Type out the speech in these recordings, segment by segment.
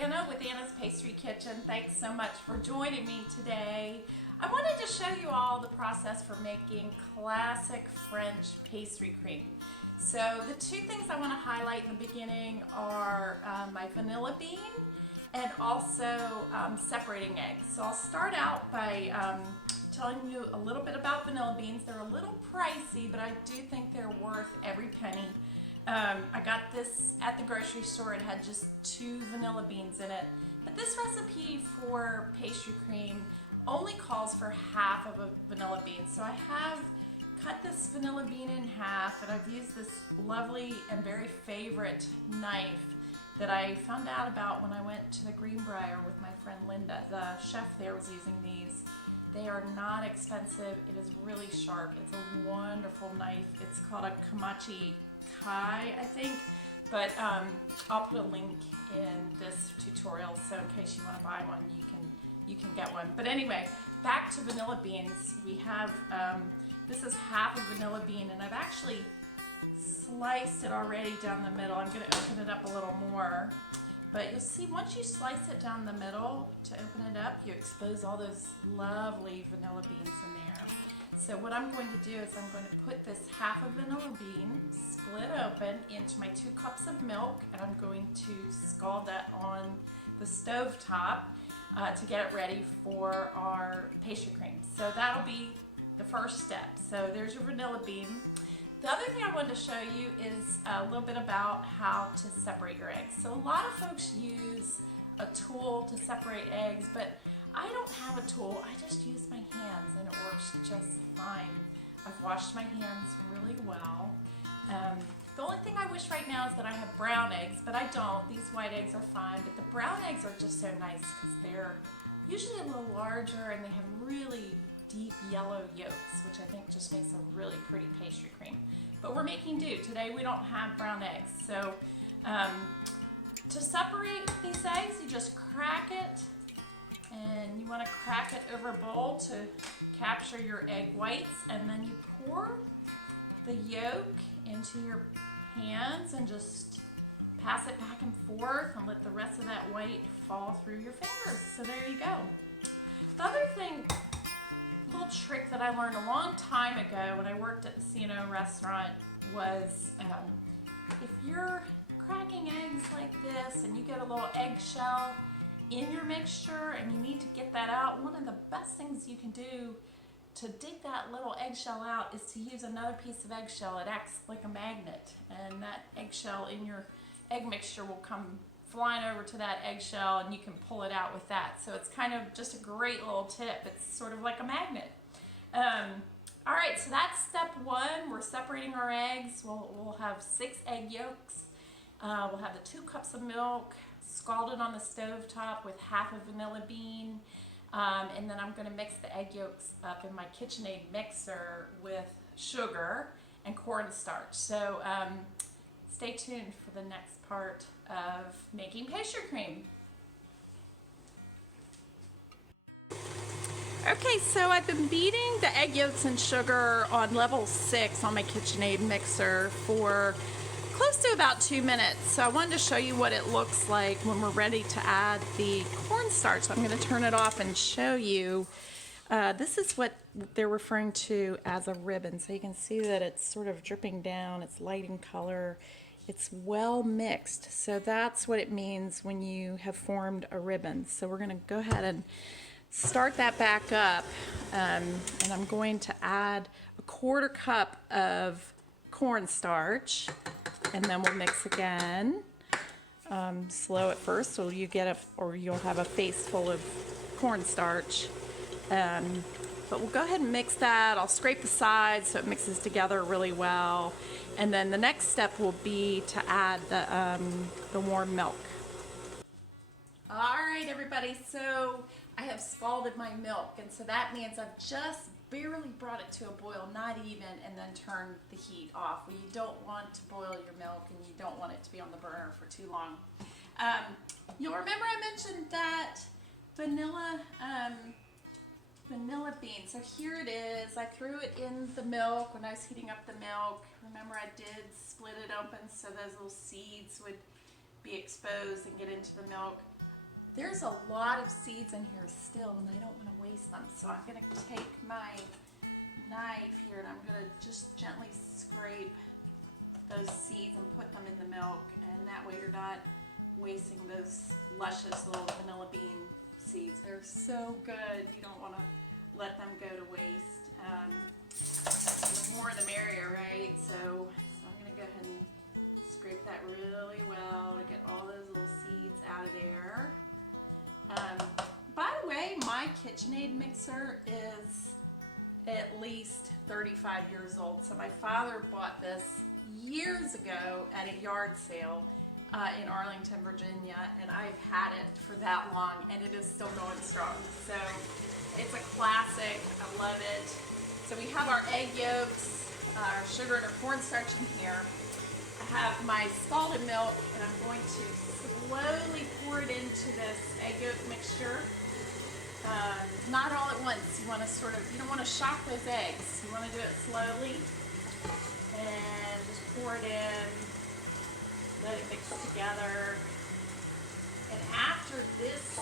Anna with Anna's Pastry Kitchen. Thanks so much for joining me today. I wanted to show you all the process for making classic French pastry cream. So the two things I want to highlight in the beginning are my vanilla bean and also separating eggs. So I'll start out by telling you a little bit about vanilla beans. They're a little pricey, but I do think they're worth every penny. I got this at the grocery store. It had just 2 vanilla beans in it. But this recipe for pastry cream only calls for half of a vanilla bean. So I have cut this vanilla bean in half, and I've used this lovely and very favorite knife that I found out about when I went to the Greenbrier with my friend Linda. The chef there was using these. They are not expensive. It is really sharp. It's a wonderful knife. It's called a Kamachi Kai, I think, but I'll put a link in this tutorial, so in case you want to buy one, you can get one. But anyway, back to vanilla beans. We have this is half a vanilla bean, and I've actually sliced it already down the middle. I'm going to open it up a little more, but you'll see once you slice it down the middle to open it up, you expose all those lovely vanilla beans in there. So what I'm going to do is I'm going to put this half a vanilla bean split open into my 2 cups of milk, and I'm going to scald that on the stove top to get it ready for our pastry cream. So that'll be the first step. So there's your vanilla bean. The other thing I wanted to show you is a little bit about how to separate your eggs. So a lot of folks use a tool to separate eggs, but I don't have a tool. I just use my hands, and it works just fine. I've washed my hands really well. The only thing I wish right now is that I have brown eggs, but I don't. These white eggs are fine, but the brown eggs are just so nice because they're usually a little larger and they have really deep yellow yolks, which I think just makes a really pretty pastry cream. But we're making do. Today we don't have brown eggs. So to separate these eggs, you just crack it, and you want to crack it over a bowl to capture your egg whites, and then you pour the yolk into your hands and just pass it back and forth and let the rest of that white fall through your fingers. So there you go. The other thing, little trick that I learned a long time ago when I worked at the C&O restaurant was if you're cracking eggs like this and you get a little eggshell in your mixture and you need to get that out, one of the best things you can do to dig that little eggshell out is to use another piece of eggshell. It acts like a magnet, and that eggshell in your egg mixture will come flying over to that eggshell, and you can pull it out with that. So it's kind of just a great little tip. It's sort of like a magnet. All right, so that's step 1. We're separating our eggs. We'll have 6 egg yolks. We'll have the 2 cups of milk scalded on the stove top with half a vanilla bean. And then I'm going to mix the egg yolks up in my KitchenAid mixer with sugar and cornstarch. So stay tuned for the next part of making pastry cream. Okay, so I've been beating the egg yolks and sugar on level 6 on my KitchenAid mixer for close to about 2 minutes. So I wanted to show you what it looks like when we're ready to add the cornstarch. So I'm going to turn it off and show you. This is what they're referring to as a ribbon. So you can see that it's sort of dripping down. It's light in color. It's well mixed. So that's what it means when you have formed a ribbon. So we're going to go ahead and start that back up. And I'm going to add a 1/4 cup of cornstarch. And then we'll mix again. Slow at first, so you'll have a face full of cornstarch. But we'll go ahead and mix that. I'll scrape the sides so it mixes together really well. And then the next step will be to add the warm milk. All right, everybody. So I have scalded my milk, and so that means I've just barely brought it to a boil, not even, and then turn the heat off. Well, you don't want to boil your milk, and you don't want it to be on the burner for too long. You'll remember I mentioned that vanilla bean. So here it is. I threw it in the milk when I was heating up the milk. Remember, I did split it open so those little seeds would be exposed and get into the milk. There's a lot of seeds in here still, and I don't want to waste them. So I'm going to take my knife here and I'm going to just gently scrape those seeds and put them in the milk, and that way you're not wasting those luscious little vanilla bean seeds. They're so good. You don't want to let them go to waste. The more the merrier, right? So I'm going to go ahead and scrape that really well to get all those little seeds out of there. By the way, my KitchenAid mixer is at least 35 years old. So my father bought this years ago at a yard sale in Arlington, Virginia, and I've had it for that long, and it is still going strong. So it's a classic. I love it. So we have our egg yolks, our sugar, and our cornstarch in here. I have my scalded milk, and I'm going to slowly pour it into this egg yolk mixture. Not all at once. You want to you don't want to shock those eggs. You want to do it slowly, and just pour it in, let it mix together. And after this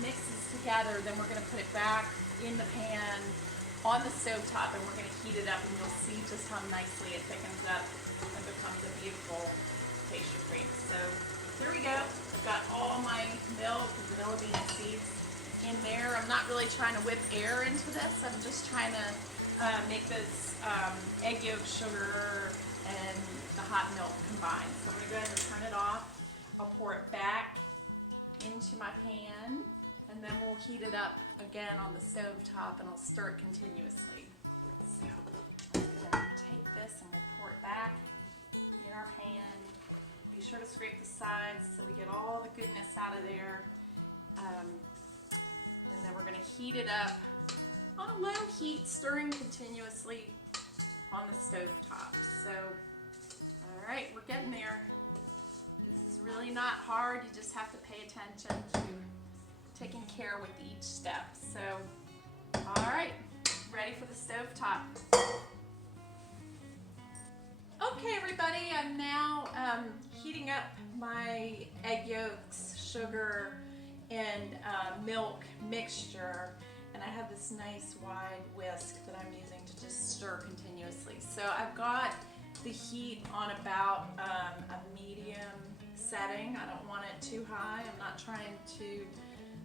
mixes together, then we're going to put it back in the pan on the stove top, and we're going to heat it up, and you'll see just how nicely it thickens up and becomes a beautiful pastry cream. So here we go. I've got all my milk and vanilla bean seeds in there. I'm not really trying to whip air into this. I'm just trying to make this egg yolk, sugar, and the hot milk combined. So I'm going to go ahead and turn it off. I'll pour it back into my pan, and then we'll heat it up again on the stove top, and I'll stir it continuously. So I'm going to take this and we'll pour it back in our pan. Be sure to scrape the sides so we get all the goodness out of there. And then we're going to heat it up on a low heat, stirring continuously on the stove top. So, all right, we're getting there. This is really not hard. You just have to pay attention to taking care with each step. So, all right, ready for the stove top. Okay, everybody, I'm now heating up my egg yolks, sugar, and milk mixture, and I have this nice wide whisk that I'm using to just stir continuously. So I've got the heat on about a medium setting. I don't want it too high. I'm not trying to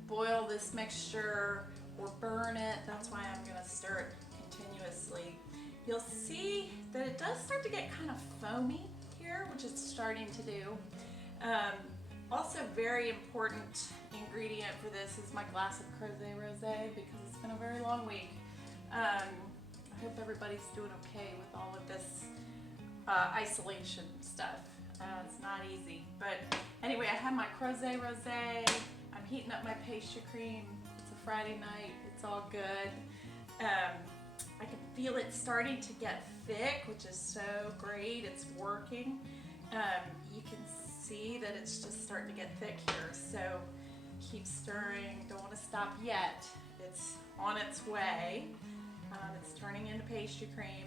boil this mixture or burn it. That's why I'm going to stir it continuously. You'll see that it does start to get kind of foamy here, which it's starting to do. Also, very important ingredient for this is my glass of Crozet Rosé, because it's been a very long week. I hope everybody's doing okay with all of this isolation stuff. It's not easy. But anyway, I have my Crozet Rosé. I'm heating up my pastry cream. It's a Friday night. It's all good. I can feel it starting to get thick, which is so great. It's working. You can see that it's just starting to get thick here, so keep stirring. Don't want to stop yet. It's on its way. It's turning into pastry cream,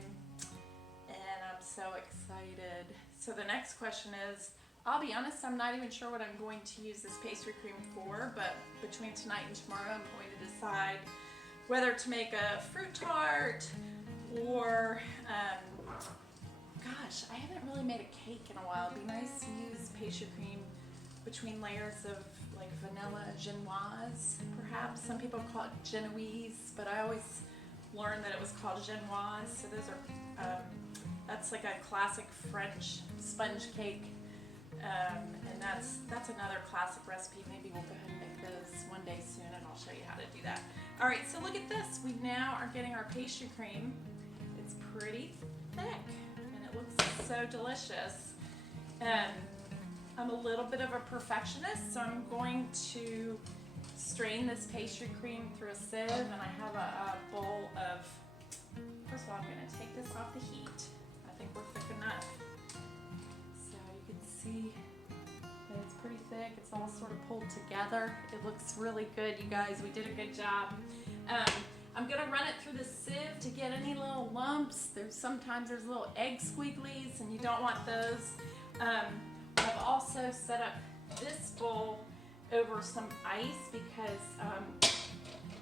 and I'm so excited. So the next question is, I'll be honest, I'm not even sure what I'm going to use this pastry cream for, but between tonight and tomorrow I'm going to decide whether to make a fruit tart or gosh, I haven't really made a cake in a while. It'd be nice to use pastry cream between layers of like vanilla genoise, perhaps. Some people call it Genoese, but I always learned that it was called genoise. So those are, that's like a classic French sponge cake, and that's another classic recipe. Maybe we'll go ahead and make those one day soon, and I'll show you how to do that. All right, so look at this. We now are getting our pastry cream. It's pretty thick, and it looks so delicious. I'm a little bit of a perfectionist, so I'm going to strain this pastry cream through a sieve, and I have a bowl of, first of all, I'm going to take this off the heat. I think we're thick enough. So you can see that it's pretty thick. It's all sort of pulled together. It looks really good, you guys. We did a good job. I'm going to run it through the sieve to get any little lumps. Sometimes there's little egg squigglies, and you don't want those. I've also set up this bowl over some ice because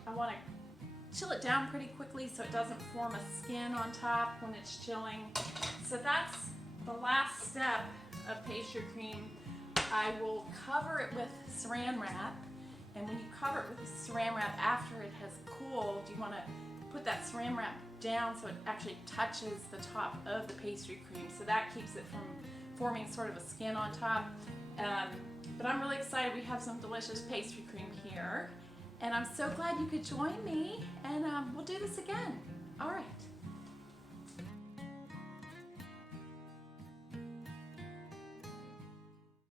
I want to chill it down pretty quickly so it doesn't form a skin on top when it's chilling. So that's the last step of pastry cream. I will cover it with saran wrap, and when you cover it with the saran wrap after it has cooled, you want to put that saran wrap down so it actually touches the top of the pastry cream, so that keeps it from forming sort of a skin on top. But I'm really excited. We have some delicious pastry cream here, and I'm so glad you could join me, and we'll do this again. All right.